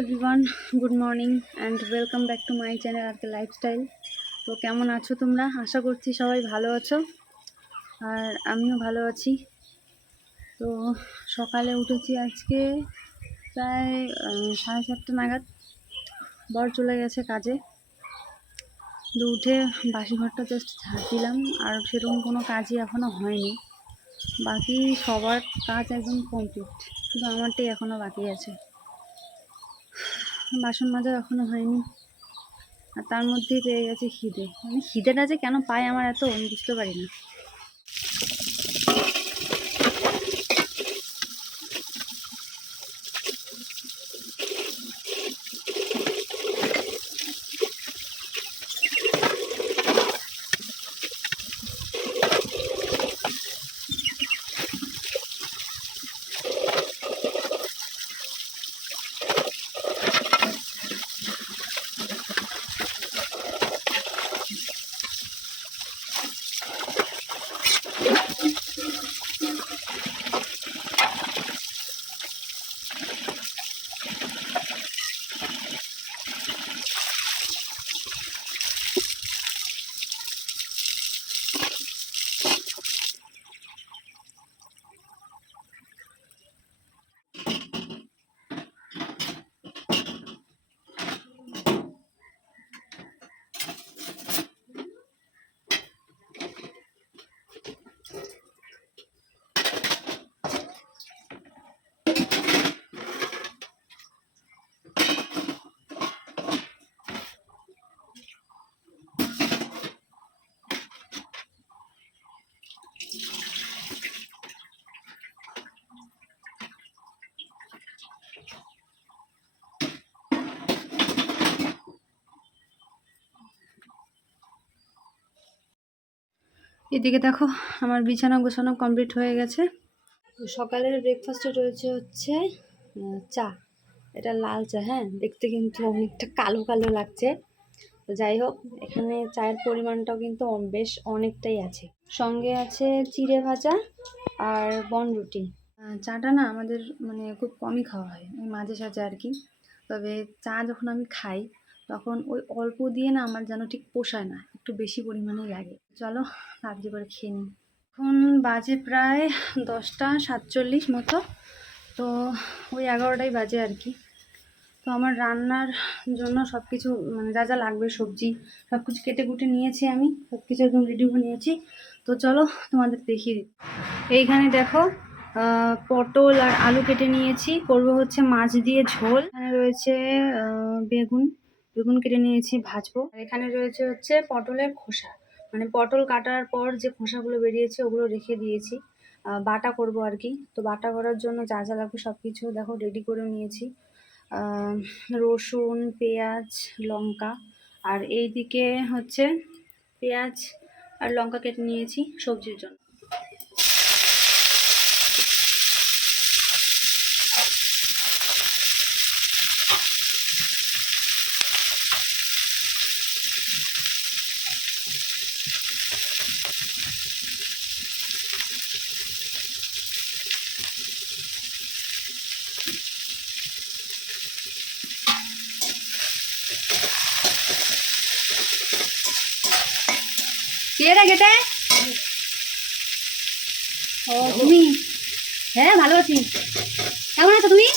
Everyone, good morning and welcome back to my channel R K lifestyle. তো কেমন আছো তোমরা? আশা করছি সবাই ভালো আছো, আর আমিও ভালো আছি। তো সকালে উঠেছি আজকে প্রায় 7:30 নাগাদ। বর চলে গেছে কাজে। তো উঠে বাসি ঘরটা জাস্ট ঝাড় দিলাম, আর সেরকম কোনো কাজই এখনও হয়নি। বাকি সবার কাজ একদম কমপ্লিট, শুধু আমারটাই এখনও বাকি আছে। বাসন মাজা এখনও হয়নি, আর তার মধ্যেই পেয়ে গেছে খিদে। মানে খিদেটা যে কেন পায় আমার এত, আমি বুঝতে পারি না। এদিকে দেখো, আমার বিছানা গোছানো কমপ্লিট হয়ে গেছে। সকালের ব্রেকফাস্টে রয়েছে হচ্ছে চা। এটা লাল চা, হ্যাঁ, দেখতে কিন্তু অনেকটা কালো কালো লাগছে। তো যাই হোক, এখানে চায়ের পরিমাণটাও কিন্তু বেশ অনেকটাই আছে। সঙ্গে আছে চিড়ে ভাজা আর বনরুটি। চাটা না আমাদের মানে খুব কমই খাওয়া হয়, ওই মাঝে সাঝে আর কি। তবে চা যখন আমি খাই তখন ওই অল্প দিয়ে না আমার যেন ঠিক পোষায় না, একটু বেশি পরিমাণেই লাগে। চলো তাড়াতাড়ি করে খেয়ে নিই। এখন বাজে প্রায় 10:47 মতো, তো ওই 11টাই বাজে আর কি। তো আমার রান্নার জন্য সব কিছু মানে যা যা লাগবে সবজি সব কিছু কেটে কুটে নিয়েছি, আমি সব কিছু একদম রেডি করে নিয়েছি। তো চলো তোমাদের দেখিয়ে দিই। এইখানে দেখো, পটল আর আলু কেটে নিয়েছি, করব হচ্ছে মাছ দিয়ে ঝোল। এখানে রয়েছে বেগুন বেগুন কেটে নিয়েছি, ভাজবো। আর এখানে রয়েছে হচ্ছে পটলের খোসা, মানে পটল কাটার পর যে খোসাগুলো বেরিয়েছে ওগুলো রেখে দিয়েছি, বাটা করব আর কি। তো বাটা করার জন্য যা যা লাগবে সব কিছু দেখো রেডি করে নিয়েছি। রসুন, পেঁয়াজ, লঙ্কা, আর এইদিকে হচ্ছে পেঁয়াজ আর লঙ্কা কেটে নিয়েছি সবজির জন্য। কে রে গেটে? ও তুমি? হ্যাঁ ভালো আছি। কেমন আছো তুমি?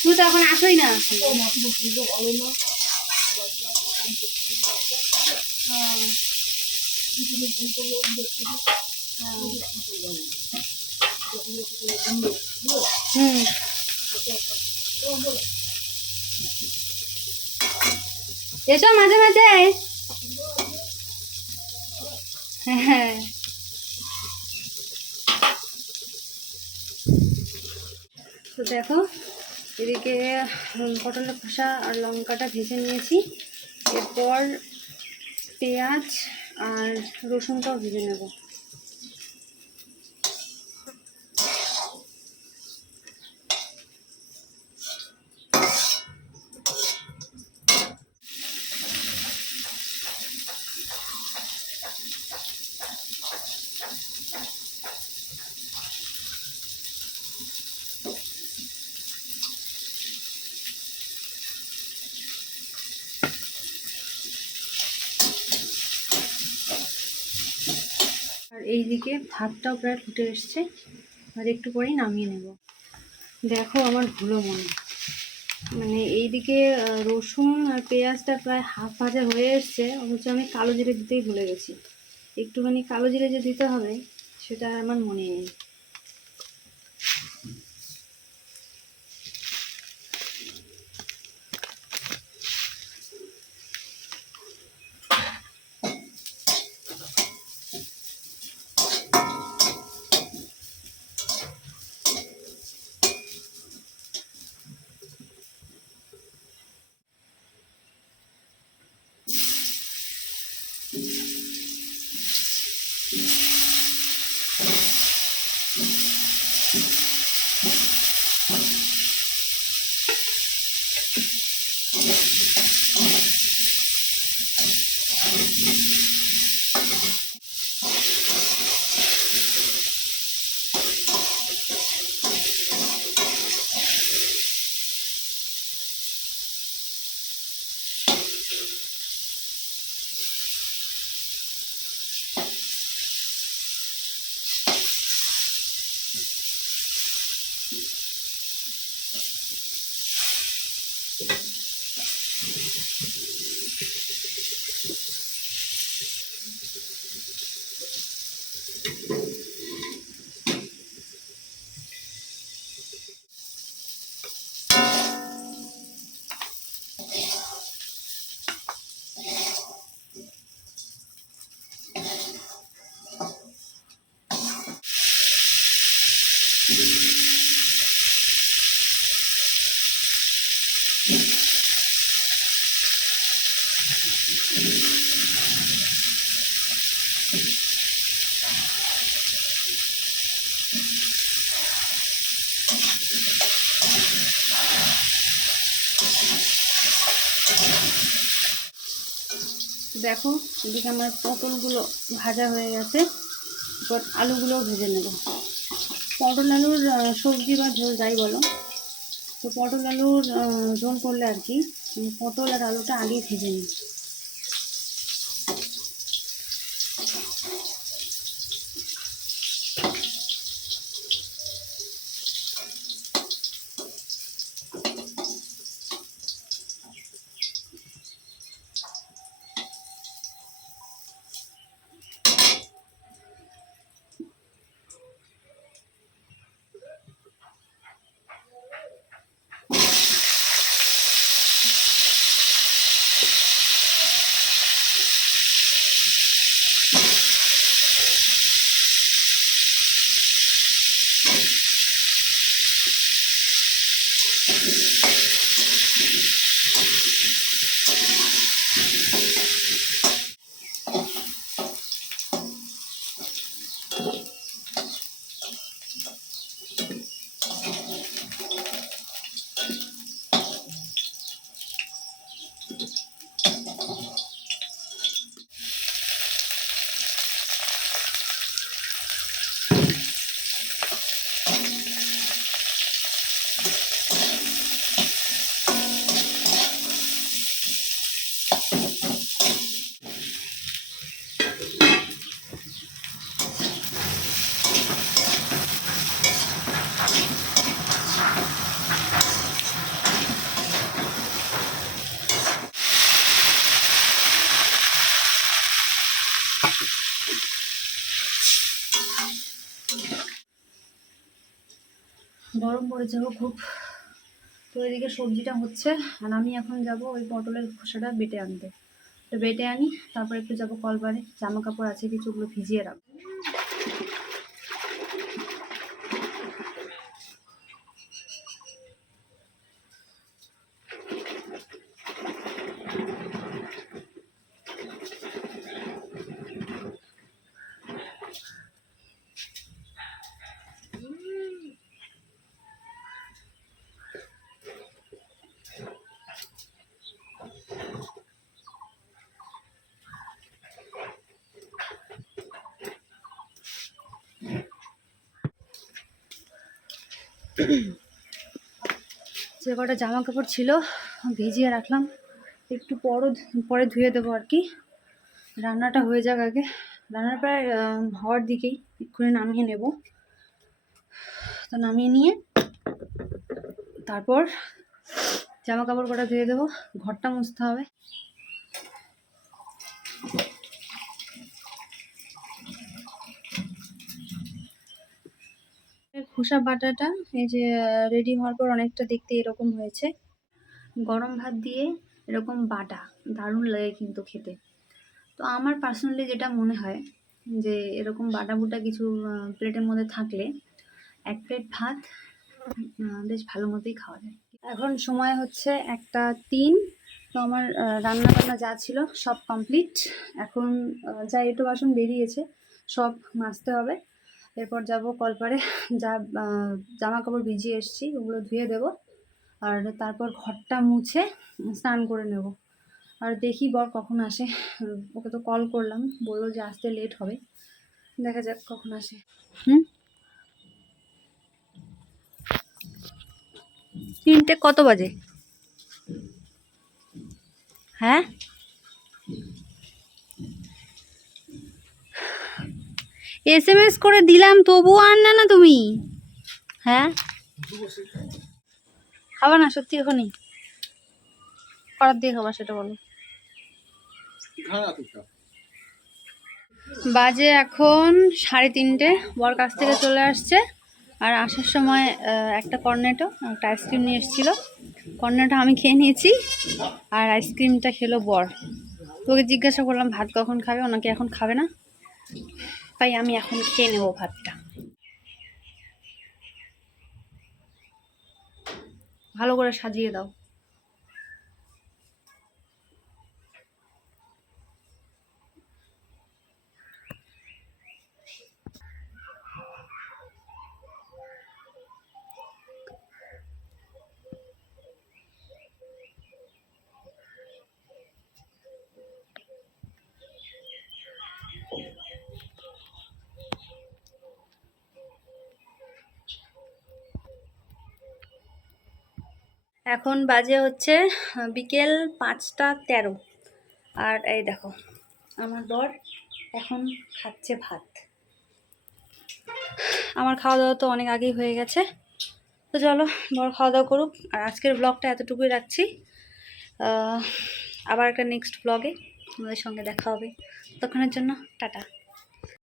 তুমি তো এখন আসোই না। এসো মাঝে মাঝে। হ্যাঁ, তো দেখো এদিকে পটলের খোসা আর লঙ্কাটা ভেজে নিয়েছি। এরপর পেঁয়াজ আর রসুনটাও ভেজে নেব। এইদিকে ভাতটাও প্রায় ফুটে এসছে, আর একটু পরেই নামিয়ে নেব। দেখো আমার ভুলো মনে, মানে এইদিকে রসুন আর পেঁয়াজটা প্রায় হাফ ভাজা হয়ে এসছে, অথচ আমি কালো জিরে দিতেই ভুলে গেছি। একটুখানি কালো জিরে যে দিতে হবে সেটা আমার মনে নেই। দেখো এদিকে আমার পটলগুলো ভাজা হয়ে গেছে, এবার আলুগুলোও ভেজে নেব। পটল আলুর সবজি বা ঝোল যাই বলো, তো পটল আলুর ঝোল করলে আর কি পটল আর আলুটা আগেই ভেজে নিই। গরম পড়েছে গো খুব। তো এদিকে সবজিটা হচ্ছে, আর আমি এখন যাব ওই পটলের খোসাটা বেটে আনতে। তো বেটে আনি, তারপর একটু যাবো কলবারে, জামা কাপড় আছে কিছুগুলো ভিজিয়ে রাখবো। যে কটা জামা কাপড় ছিল ভিজিয়ে রাখলাম, একটু পরে ধুয়ে দেবো আর কি। রান্নাটা হয়ে যাক আগে, রান্নার প্রায় হওয়ার দিকেই, এক্ষুনি নামিয়ে নেব। তো নামিয়ে নিয়ে তারপর জামা কাপড় কটা ধুয়ে দেবো, ঘরটা মুছতে হবে। খোসা বাটাটা এই যে রেডি হওয়ার পর অনেকটা দেখতে এরকম হয়েছে। গরম ভাত দিয়ে এরকম বাটা দারুণ লাগে কিন্তু খেতে। তো আমার পার্সোনালি যেটা মনে হয় যে এরকম বাটা বুটা কিছু প্লেটের মধ্যে থাকলে এক প্লেট ভাত বেশ ভালো মতোই খাওয়া যায়। এখন সময় হচ্ছে 1:03। তো আমার রান্না বান্না যা ছিল সব কমপ্লিট। এখন যা একটু বাসন বেরিয়েছে সব মাজতে হবে। এরপর যাব কলপারে, যা জামা কাপড় ভিজিয়ে এসেছি ওগুলো ধুয়ে দেব। আর তারপর ঘরটা মুছে স্নান করে নেব। আর দেখি বর কখন আসে। ওকে তো কল করলাম, বললো যে আসতে লেট হবে, দেখা যাক কখন আসে। 3টে কত বাজে? হ্যাঁ, SMS করে দিলাম তবুও আনলে না তুমি। হ্যাঁ, খাবা না সত্যি? এখনই করার দিয়ে খাবা সেটা বলো। বাজে এখন 3:30। বর কাছ থেকে চলে আসছে। আর আসার সময় একটা কর্নেটো একটা আইসক্রিম নিয়ে এসেছিলো। কর্নেটো আমি খেয়ে নিয়েছি আর আইসক্রিমটা খেলো বর। তোকে জিজ্ঞাসা করলাম ভাত কখন খাবে, ওনাকে এখন খাবে না, তাই আমি এখন খেয়ে নেবো ভাতটা। ভালো করে সাজিয়ে দাও। এখন বাজে হচ্ছে বিকেল 5:13। আর এই দেখো আমার বর এখন খাচ্ছে ভাত। আমার খাওয়া দাওয়া তো অনেক আগেই হয়ে গেছে। তো চলো বর খাওয়া দাওয়া করুক। আর আজকের ব্লগটা এতটুকুই রাখছি। আবার একটা নেক্সট ব্লগে আমাদের সঙ্গে দেখা হবে। ততক্ষণের জন্য টাটা।